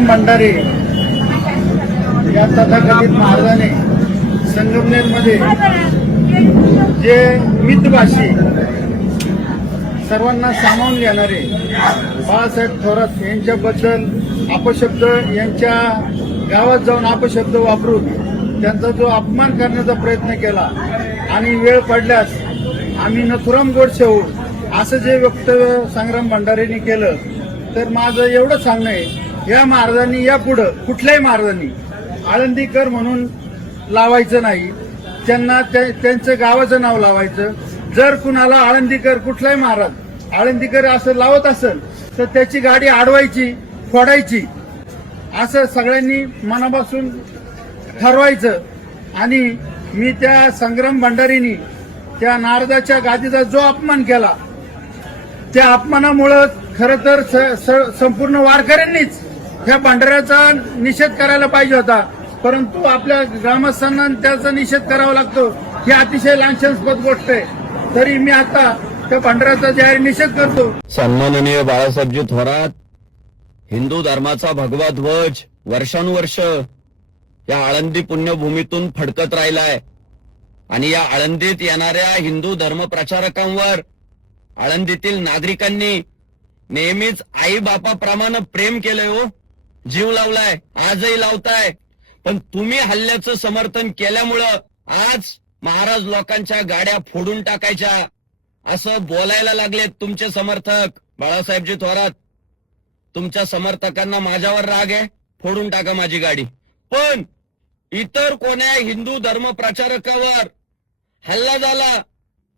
कल्याण भंडारे या तथाकथित महाराजाने संगमनेरमध्ये जे मितभाषी सर्वांना सामावून घेणारे बाळासाहेब थोरात यांच्याबद्दल अपशब्द यांच्या गावात जाऊन अपशब्द वापरून त्यांचा जो अपमान करण्याचा प्रयत्न केला आणि वेळ पडल्यास आम्ही नथुराम गोडसे होऊ असं जे वक्तव्य संग्राम भंडारेंनी केलं तर माझं एवढं सांगणं आहे या महाराजांनी यापुढं कुठल्याही महाराजांनी आळंदीकर म्हणून लावायचं नाही. त्यांना त्या- त्यांचं गावाचं नाव लावायचं. जर कुणाला आळंदीकर कुठलाही महाराज आळंदीकर असं लावत असेल तर त्याची गाडी अडवायची फोडायची. असं सगळ्यांनी मनापासून ठरवायचं. आणि मी त्या संग्राम भंडारीनी त्या नारदाच्या गादीचा जो अपमान केला त्या अपमानामुळं खरं तर स- स- संपूर्ण वारकऱ्यांनीच ह्या भंडाऱ्याचा निषेध करायला पाहिजे होता. परंतु आपल्या ग्रामस्थांना त्याचा निषेध करावा लागतो. ही अतिशय लांछनस्पद गोष्ट आहे. तरी मी आता त्या भंडाऱ्याचा जाहीर निषेध करतो. सन्माननीय बाळासाहेबजी थोरात हिंदू धर्माचा भगवा ध्वज वर्षानुवर्ष या आळंदी पुण्यभूमीतून फडकत राहिलाय. आणि या आळंदीत येणाऱ्या हिंदू धर्म प्रचारकांवर आळंदीतील नागरिकांनी नेहमीच आई बापाप्रमाणे प्रेम केलंय हो. जीव लावलाय आजही लावताय. पण तुम्ही हल्ल्याचं समर्थन केल्यामुळं आज महाराज लोकांच्या गाड्या फोडून टाकायच्या. असं बोलायला लागलेत तुमचे समर्थक. बाळासाहेबजी थोरात तुमच्या समर्थकांना माझ्यावर राग आहे. फोडून टाका माझी गाडी. पण इतर कोण्या हिंदू धर्म प्रचारकावर हल्ला झाला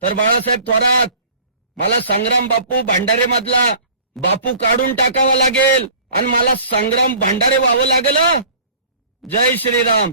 तर बाळासाहेब थोरात मला संग्राम बापू भांडारे मधला बापू काढून टाकावा लागेल. आणि मला संग्राम भांडारे व्हावं लागलं. जय श्रीराम.